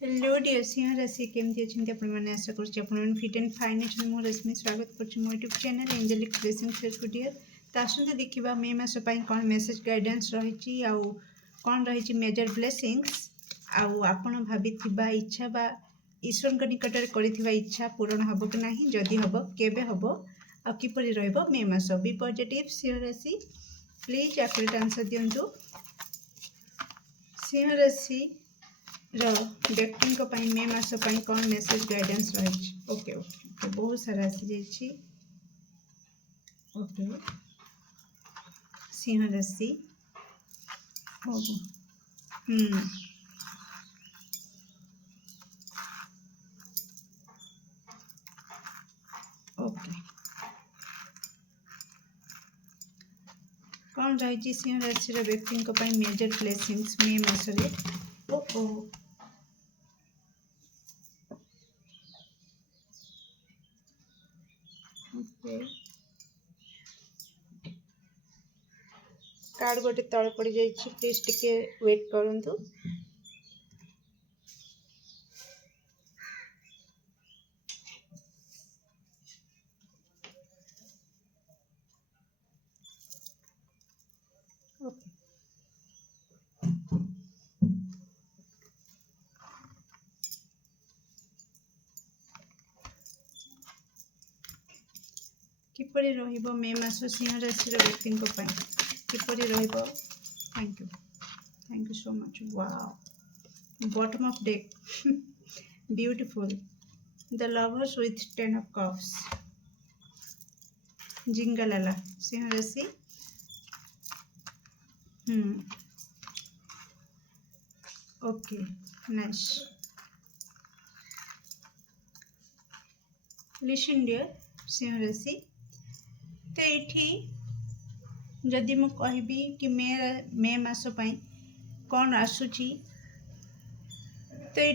Hello dear सिंह राशि केमती अच्छे आपने आशा कर फिट एंड फाइन अच्छे मु रश्मि स्वागत कर YouTube channel angelic blessing Facebook dear तो आसते देखा मे मास कौन मेसेज गाइडेंस रही कौन रही मेजर ब्लेसिंग्स आपण भाभी इच्छा बा ईश्वर निकट में कर इच्छा पूरण हम कि ना जदि हम केबे हम आ किपरि रहिबो मे मास बी पॉजिटिव सिंह राशि प्लीज एक्यूरेट आंसर दिंतु सिंह राशि व्यक्ति मे मास कौन मेसेज गाइडेंस रही ओके ओके बहुत सारा आसी जाइए ओके सिंह राशि ओके कौन रही सिंह राशि व्यक्ति मेजर ब्लेसिंग्स मे मासरे ओके कार्ड गोटे तले पड़ जाइए प्लीज टिके वेट करंतु किपरि रहिबो मे मास सिंह राशि व्यक्ति किपरि रहिबो thank you so much wow bottom of deck beautiful the lovers with 10 of cups जिंगलाला सिंह राशि ओके नाइस लिसन डियर सिंह राशि तो ये जदि मु कहबी कि मे मास कौन आसूची तो ये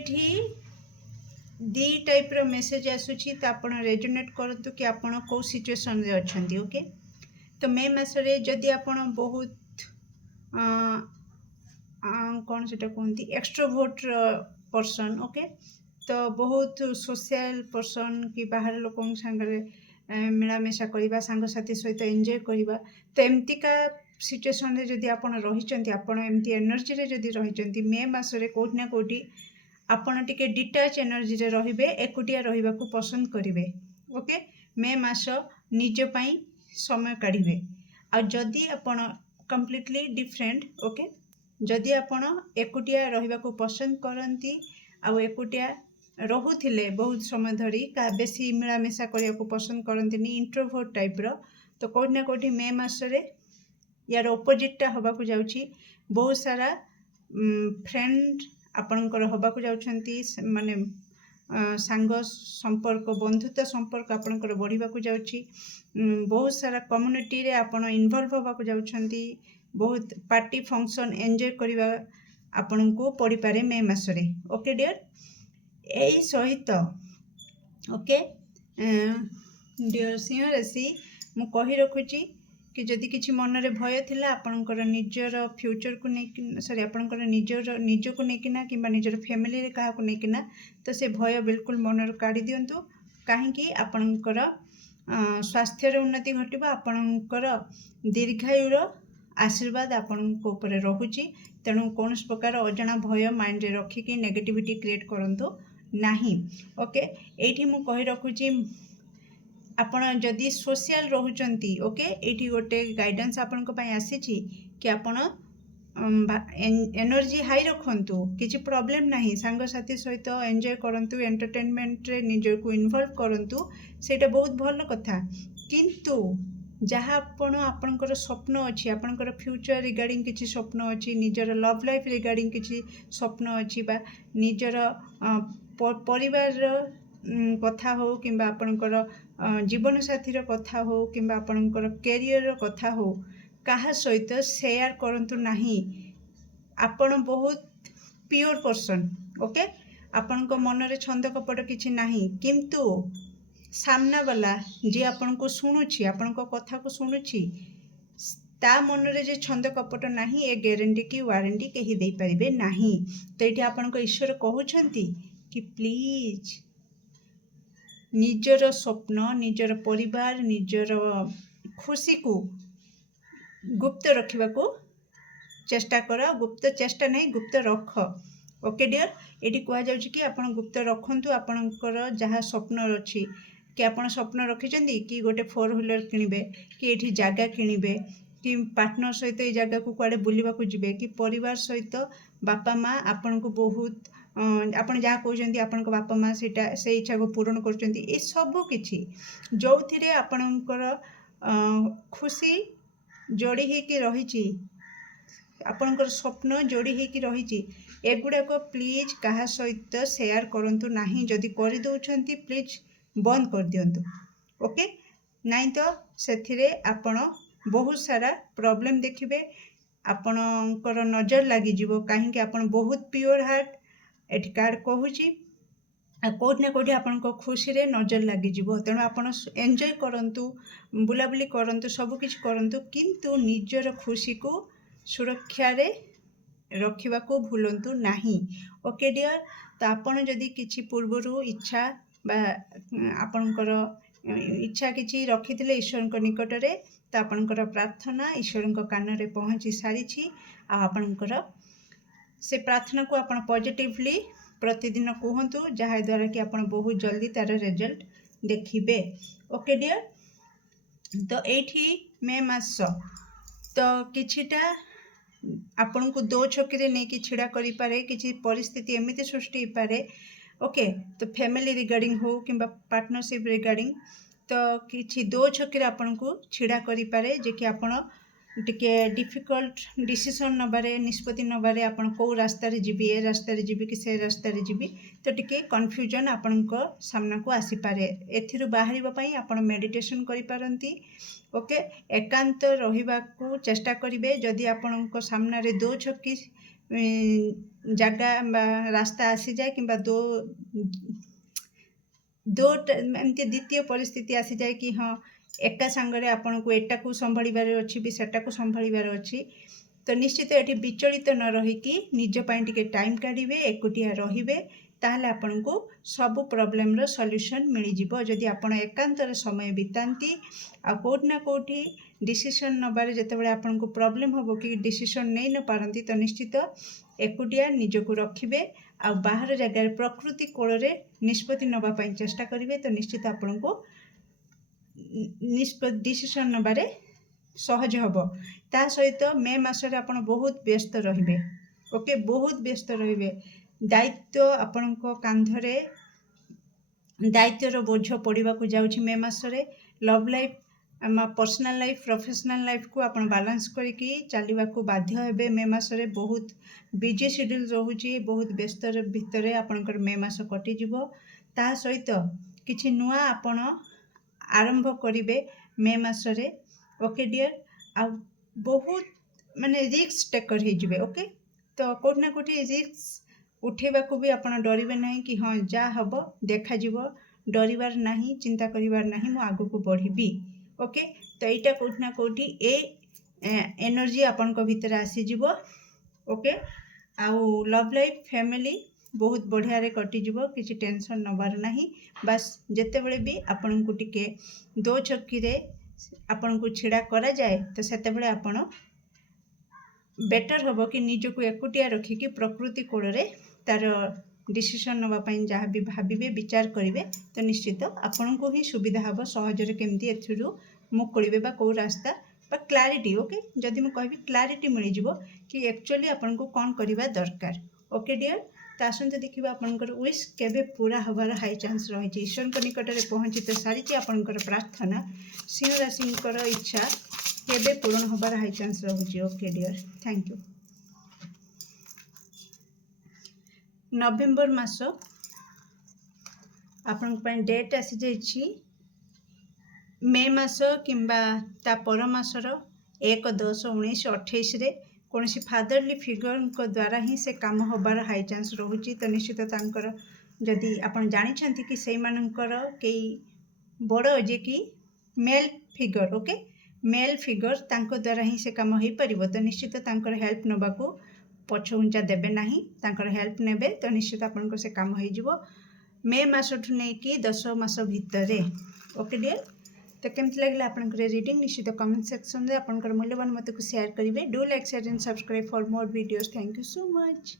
दी टाइप रो मेसेज आसूची तो आप रेजोनेट करतु कि आपण कौ सिचुएशन रे अछंती ओके तो मे मास रे जदि आपण बहुत कौन से कहते एक्सट्रोवर्ट पर्सन ओके तो बहुत सोशल पर्सन कि बाहर लोक सांगे मिलामेशा करवा सांगसाथी सहित एंजॉय करवा तो एमतीका सिचुएशन रे जदि आपण रही आपण एमती एनर्जी रे जदि रही मे मासरे कोठी ना कोठी आपण टिके डिटाच एनर्जी रे रहिबे एकुटिया रहिबा को पसंद करिवे ओके मे मास निज पई समय काढिबे आ जदि आपण कंप्लीटली डिफरेंट ओके जदि आपण एकुटिया रहिबा को पसंद करंती आ एकुटिया रोहुथिले बहुत समय धरी का बेसी मिलामेशा करने को पसंद करंतिनी इंट्रोवर्ट टाइप रो तो कोठी ना कोठी मे मासरे यार ऑपोजिटटा हवा को जाउची बहुत सारा फ्रेंड आपणकर हवा को जाउछंती माने सांग संपर्क बंधुता संपर्क आपणकर बढ़िबा को जाउची बहुत सारा कम्युनिटी रे आपण इन्वॉल्व हवा को जाउछंती बहुत पार्टी फंक्शन एंजॉय करवा आपण को पड़ी पारे मे मासरे ओके डियर यही सहित ओके डियर सिंह राशि मु कही रखुची कि जदि किसी मन रे भय थिला आपणकर निजर फ्यूचर को नहीं सॉरी आपणकर निज को लेकिना कि निजर फैमिली रे कहा को लेकिना तो से भय बिल्कुल मन रे काढ़ी दियंतु काहेकि आपणकर स्वास्थ्य रे उन्नति घटिबा आपणकर दीर्घायुर आशीर्वाद आपण को ऊपर रहुची तेणु कौन प्रकार अजना भय माइंड रे रखिकी नेगेटिविटी क्रिएट करंतु नहीं ओके एठी मु कहि रखुची आपण जदि सोशल रहउचंती ओके एठी गोटे गाइडेंस आपण को पई आसीची कि आपण एनर्जी हाई रखंतु किछि प्रॉब्लम नहीं सांग साथी सहित एंजॉय करंतु एंटरटेनमेंट रे निज को इन्वॉल्व करंतु सेटा बहुत भलो कथा किंतु जहाँ आपणकर स्वप्न अच्छी आपणकर फ्यूचर रिगार्डिंग किसी स्वप्न अच्छी निजर लव लाइफ रिगार्डिंग किसी स्वप्न अच्छी बा निजर परिवार कथा हो कि आपणकर जीवन साथीर कथा हो कि आपणकर कैरियर कथा हो कहा सहित शेयर करंतु नहीं आपण बहुत प्योर पर्सन ओके आपण मन रे छंद कपट किछि नहीं किंतु सामना वाला जी आपण को शुणुछि आपण को कथा को शुणुछि ତା ମନରେ ଯେ ଛନ୍ଦ କପଟ ନାହିଁ ଏ ଗ୍ୟାରେଣ୍ଟି କି ୱାରେଣ୍ଟି କେହି ଦେଇପାରିବେ ନାହିଁ। ତ ଏଇଠି ଆପଣଙ୍କ ଈଶ୍ୱର କହୁଛନ୍ତି କି ପ୍ଲିଜ୍ ନିଜର ସ୍ୱପ୍ନ, ନିଜର ପରିବାର, ନିଜର ଖୁସିକୁ ଗୁପ୍ତ ରଖିବାକୁ ଚେଷ୍ଟା କର। ଗୁପ୍ତ ଚେଷ୍ଟା ନାହିଁ, ଗୁପ୍ତ ରଖ। ଓକେ ଡିଅର୍, ଏଠି କୁହାଯାଉଛି କି ଆପଣ ଗୁପ୍ତ ରଖନ୍ତୁ ଆପଣଙ୍କର ଯାହା ସ୍ୱପ୍ନ ଅଛି। କି ଆପଣ ସ୍ୱପ୍ନ ରଖିଛନ୍ତି କି ଗୋଟେ 4 ହ୍ୱିଲର କିଣିବେ, କି ଏଠି ଜାଗା କିଣିବେ, କି ପାର୍ଟନର ସହିତ ଏଇ ଜାଗାକୁ କୁଆଡ଼େ ବୁଲିବାକୁ ଯିବେ, କି ପରିବାର ସହିତ ବାପା ମା ଆପଣଙ୍କୁ ବହୁତ ଆପଣ ଯାହା କହୁଛନ୍ତି ଆପଣଙ୍କ ବାପା ମା ସେଇ ଇଚ୍ଛାକୁ ପୂରଣ କରୁଛନ୍ତି। ଏସବୁ କିଛି ଯେଉଁଥିରେ ଆପଣଙ୍କର ଖୁସି ଯୋଡ଼ି ହେଇକି ରହିଛି, ଆପଣଙ୍କର ସ୍ୱପ୍ନ ଯୋଡ଼ି ହେଇକି ରହିଛି, ଏଗୁଡ଼ାକ ପ୍ଲିଜ୍ କାହା ସହିତ ସେୟାର କରନ୍ତୁ ନାହିଁ। ଯଦି କରିଦେଉଛନ୍ତି ପ୍ଲିଜ୍ ବନ୍ଦ କରିଦିଅନ୍ତୁ। ଓକେ, ନାଇଁ ତ ସେଥିରେ ଆପଣ ବହୁତ ସାରା ପ୍ରୋବ୍ଲେମ୍ ଦେଖିବେ, ଆପଣଙ୍କର ନଜର ଲାଗିଯିବ। କାହିଁକି ଆପଣ ବହୁତ ପିଓର ହାର୍ଟ, ଏଠି କାର୍ଡ଼ କହୁଛି। ଆଉ କେଉଁଠି ନା କେଉଁଠି ଆପଣଙ୍କ ଖୁସିରେ ନଜର ଲାଗିଯିବ। ତେଣୁ ଆପଣ ଏନ୍ଜୟ କରନ୍ତୁ, ବୁଲାବୁଲି କରନ୍ତୁ, ସବୁକିଛି କରନ୍ତୁ, କିନ୍ତୁ ନିଜର ଖୁସିକୁ ସୁରକ୍ଷାରେ ରଖିବାକୁ ଭୁଲନ୍ତୁ ନାହିଁ। ଓକେ ଡିଅର୍, ତ ଆପଣ ଯଦି କିଛି ପୂର୍ବରୁ ଇଚ୍ଛା ବା ଆପଣଙ୍କର ଇଚ୍ଛା କିଛି ରଖିଥିଲେ ଈଶ୍ୱରଙ୍କ ନିକଟରେ, ତ ଆପଣଙ୍କର ପ୍ରାର୍ଥନା ଈଶ୍ୱରଙ୍କ କାନରେ ପହଞ୍ଚି ସାରିଛି। ଆଉ ଆପଣଙ୍କର ସେ ପ୍ରାର୍ଥନାକୁ ଆପଣ ପଜିଟିଭଲି ପ୍ରତିଦିନ କୁହନ୍ତୁ, ଯାହାଦ୍ୱାରା କି ଆପଣ ବହୁତ ଜଲ୍ଦି ତା'ର ରେଜଲ୍ଟ ଦେଖିବେ। ଓକେ ଡିଅର୍, ତ ଏଇଠି ମେ ମାସ ତ କିଛିଟା ଆପଣଙ୍କୁ ଦୋ ଛକିରେ ନେଇକି ଛିଡ଼ା କରିପାରେ, କିଛି ପରିସ୍ଥିତି ଏମିତି ସୃଷ୍ଟି ହେଇପାରେ। ଓକେ, ତ ଫ୍ୟାମିଲି ରିଗାର୍ଡ଼ିଂ ହଉ କିମ୍ବା ପାର୍ଟନରସିପ୍ ରିଗାର୍ଡ଼ିଂ, ତ କିଛି ଦୋ ଛକିରେ ଆପଣଙ୍କୁ ଛିଡ଼ା କରିପାରେ, ଯେ କି ଆପଣ ଟିକେ ଡିଫିକଲ୍ଟ ଡିସିସନ୍ ନେବାରେ, ନିଷ୍ପତ୍ତି ନେବାରେ, ଆପଣ କେଉଁ ରାସ୍ତାରେ ଯିବି, ଏ ରାସ୍ତାରେ ଯିବି କି ସେ ରାସ୍ତାରେ ଯିବି, ତ ଟିକେ କନଫ୍ୟୁଜନ୍ ଆପଣଙ୍କ ସାମ୍ନାକୁ ଆସିପାରେ। ଏଥିରୁ ବାହାରିବା ପାଇଁ ଆପଣ ମେଡ଼ିଟେସନ୍ କରିପାରନ୍ତି। ଓକେ, ଏକାନ୍ତ ରହିବାକୁ ଚେଷ୍ଟା କରିବେ। ଯଦି ଆପଣଙ୍କ ସାମ୍ନାରେ ଦୋ ଛକି ଜାଗା ବା ରାସ୍ତା ଆସିଯାଏ, କିମ୍ବା ଏମିତି ଦ୍ୱିତୀୟ ପରିସ୍ଥିତି ଆସିଯାଏ କି ହଁ ଏକା ସାଙ୍ଗରେ ଆପଣଙ୍କୁ ଏଟାକୁ ସମ୍ଭାଳିବାର ଅଛି ବି ସେଟାକୁ ସମ୍ଭାଳିବାର ଅଛି, ତ ନିଶ୍ଚିତ ଏଠି ବିଚଳିତ ନ ରହିକି ନିଜ ପାଇଁ ଟିକେ ଟାଇମ୍ କାଢ଼ିବେ, ଏକୁଟିଆ ରହିବେ, ତାହେଲେ ଆପଣଙ୍କୁ ସବୁ ପ୍ରୋବ୍ଲେମର ସଲ୍ୟୁସନ୍ ମିଳିଯିବ। ଯଦି ଆପଣ ଏକାନ୍ତରେ ସମୟ ବିତାନ୍ତି ଆଉ କେଉଁଠି ନା କେଉଁଠି ଡିସିସନ୍ ନେବାରେ ଯେତେବେଳେ ଆପଣଙ୍କୁ ପ୍ରୋବ୍ଲେମ୍ ହେବ କି ଡିସିସନ୍ ନେଇ ନ ପାରନ୍ତି, ତ ନିଶ୍ଚିତ ଏକୁଟିଆ ନିଜକୁ ରଖିବେ ଆଉ ବାହାର ଜାଗାରେ ପ୍ରକୃତି କୋଳରେ ନିଷ୍ପତ୍ତି ନେବା ପାଇଁ ଚେଷ୍ଟା କରିବେ। ତ ନିଶ୍ଚିତ ଆପଣଙ୍କୁ ଡିସିସନ୍ ନେବାରେ ସହଜ ହେବ। ତା ସହିତ ମେ ମାସରେ ଆପଣ ବହୁତ ବ୍ୟସ୍ତ ରହିବେ। ଓକେ, ବହୁତ ବ୍ୟସ୍ତ ରହିବେ। ଦାୟିତ୍ୱ ଆପଣଙ୍କ କାନ୍ଧରେ, ଦାୟିତ୍ୱର ବୋଝ ପଡ଼ିବାକୁ ଯାଉଛି ମେ ମାସରେ। ଲଭ୍ ଲାଇଫ୍, ଆମ ପର୍ସନାଲ୍ ଲାଇଫ୍, ପ୍ରଫେସନାଲ୍ ଲାଇଫ୍କୁ ଆପଣ ବାଲାନ୍ସ କରିକି ଚାଲିବାକୁ ବାଧ୍ୟ ହେବେ। ମେ ମାସରେ ବହୁତ ବିଜି ସିଡ୍ୟୁଲ୍ ରହୁଛି, ବହୁତ ବ୍ୟସ୍ତ ଭିତରେ ଆପଣଙ୍କର ମେ ମାସ କଟିଯିବ। ତା ସହିତ କିଛି ନୂଆ ଆପଣ ଆରମ୍ଭ କରିବେ ମେ ମାସରେ। ଓକେ ଡିଅର୍, ଆଉ ବହୁତ ରିସ୍କ ଟେକର୍ ହେଇଯିବେ। ଓକେ, ତ କେଉଁଠି ନା କେଉଁଠି ରିସ୍କ ଉଠେଇବାକୁ ବି ଆପଣ ଡରିବେ ନାହିଁ କି ହଁ ଯାହା ହେବ ଦେଖାଯିବ। ଡରିବାର ନାହିଁ, ଚିନ୍ତା କରିବାର ନାହିଁ, ମୁଁ ଆଗକୁ ବଢ଼ିବି। ଓକେ, ତ ଏଇଟା କେଉଁଠି ନା କେଉଁଠି ଏନର୍ଜି ଆପଣଙ୍କ ଭିତରେ ଆସିଯିବ। ଓକେ, ଆଉ ଲଭ୍ ଲାଇଫ୍, ଫ୍ୟାମିଲି ବହୁତ ବଢ଼ିଆରେ କଟିଯିବ, କିଛି ଟେନସନ୍ ନେବାର ନାହିଁ। ବାସ୍ ଯେତେବେଳେ ବି ଆପଣଙ୍କୁ ଟିକେ ଦୋ ଛକିରେ ଆପଣଙ୍କୁ ଛିଡ଼ା କରାଯାଏ, ତ ସେତେବେଳେ ଆପଣ ବେଟର୍ ହେବ କି ନିଜକୁ ଏକୁଟିଆ ରଖିକି ପ୍ରକୃତି କୋଳରେ ତା'ର ଡିସିସନ୍ ନେବା ପାଇଁ ଯାହା ବି ଭାବିବେ, ବିଚାର କରିବେ, ତ ନିଶ୍ଚିତ ଆପଣଙ୍କୁ ହିଁ ସୁବିଧା ହେବ ସହଜରେ କେମିତି ଏଥିରୁ ମୁକୁଳିବେ ବା କେଉଁ ରାସ୍ତା ବା କ୍ଲାରିଟି। ଓକେ, ଯଦି ମୁଁ କହିବି କ୍ଲାରିଟି ମିଳିଯିବ କି ଆକ୍ଚୁଆଲି ଆପଣଙ୍କୁ କ'ଣ କରିବା ଦରକାର। ଓକେ ଡିଅର୍, ତ ଆସନ୍ତୁ ଦେଖିବା ଆପଣଙ୍କର ୱିଶ୍ କେବେ ପୁରା ହେବାର ହାଇ ଚାନ୍ସ ରହିଛି। ଈଶ୍ୱରଙ୍କ ନିକଟରେ ପହଞ୍ଚି ତ ସାରିଛି ଆପଣଙ୍କର ପ୍ରାର୍ଥନା, ସିଂହ ରାଶିଙ୍କର ଇଚ୍ଛା କେବେ ପୂରଣ ହେବାର ହାଇ ଚାନ୍ସ ରହୁଛି। Okay dear, thank you. November ମାସ ଆପଣଙ୍କ ପାଇଁ ଡେଟ୍ ଆସିଯାଇଛି ମେ ମାସ କିମ୍ବା ତା ପର ମାସର 1/10/1928ରେ କୌଣସି ଫାଦରଲି ଫିଗରଙ୍କ ଦ୍ୱାରା ହିଁ ସେ କାମ ହେବାର ହାଇ ଚାନ୍ସ ରହୁଛି। ତ ନିଶ୍ଚିତ ତାଙ୍କର, ଯଦି ଆପଣ ଜାଣିଛନ୍ତି କି ସେଇମାନଙ୍କର କେହି ବଡ଼ ଯେ କି mail figure, okay, male figure तांको द्वारा ही से काम हो पारिबो तो निश्चित तांकर हेल्प नबाकू पछघुंचा देबे नाही तांकर हेल्प नेबे तो निश्चित आपनकर से काम हो जिवो मे मासठु नै कि 10 मास भितरे ओके डियर। तो केमती लगे आपनकर रीडिंग निश्चित कमेंट सेक्शन रे आपनकर मूल्यवान मत को शेयर करिवे। Do like share and subscribe for more videos. Thank you so much.